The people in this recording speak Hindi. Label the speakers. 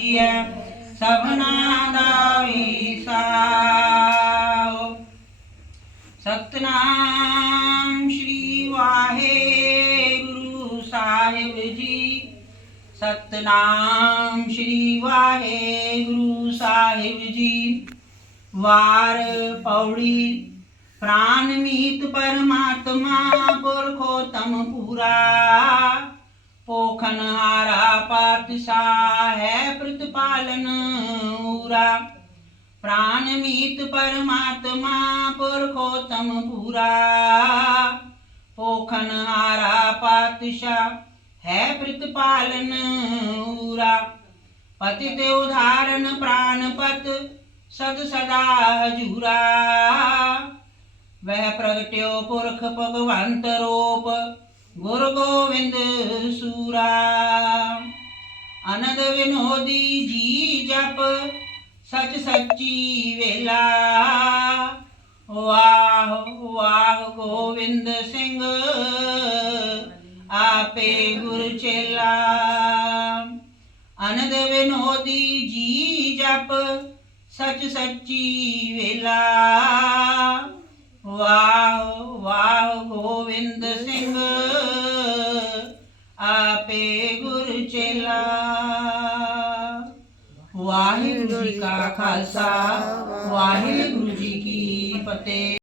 Speaker 1: ਹੈ ਸਭਨਾ ਦਾ ਵਿਸਾਓ ਸਤਨਾਮ ਸ਼੍ਰੀ ਵਾਹਿਗੁਰੂ ਸਾਹਿਬ ਜੀ ਸਤਨਾਮ ਸ਼੍ਰੀ ਵਾਹਿਗੁਰੂ ਸਾਹਿਬ ਜੀ ਵਾਰ ਪੌੜੀ ਪ੍ਰਾਨ ਮੀਤ ਪਰਮਾਤਮਾ ਪੁਰਖੋਤਮ ਪੂਰਾ ਪੋਖਨ ਹਾਰਾ ਪਾਤਸ਼ਾਹ ਹੈ पालन उरा। प्राण मीत परमात्मा पुरखोत्तम पूरा। पोखन हारा पातशाह, है प्रतिपालन उरा। पतित उदाहरण प्राण पत सद सदा हजूरा वह प्रगट्यो पुरख भगवंत रूप, गुरु गोविंद सूरा। ਵਿਨੋਦੀ ਜੀ ਜਪ, ਸੱਚ ਸੱਚੀ ਵੇਲਾ। ਵਾਹ ਵਾਹ ਗੋਬਿੰਦ ਸਿੰਘ, ਆਪੇ ਗੁਰ ਚੇਲਾ। ਅਨੰਦ ਵਿਨੋਦੀ ਜੀ ਜਪ, ਸੱਚ ਸੱਚੀ ਵੇਲਾ। ਵਾਹ ਵਾਹ ਗੋਬਿੰਦ ਸਿੰਘ। ਆਪੇ ਗੁਰ ਚੇਲਾ। ਵਾਹਿਗੁਰੂ ਜੀ ਕਾ ਖਾਲਸਾ ਵਾਹਿਗੁਰੂ ਜੀ ਕੀ ਫਤਿਹ।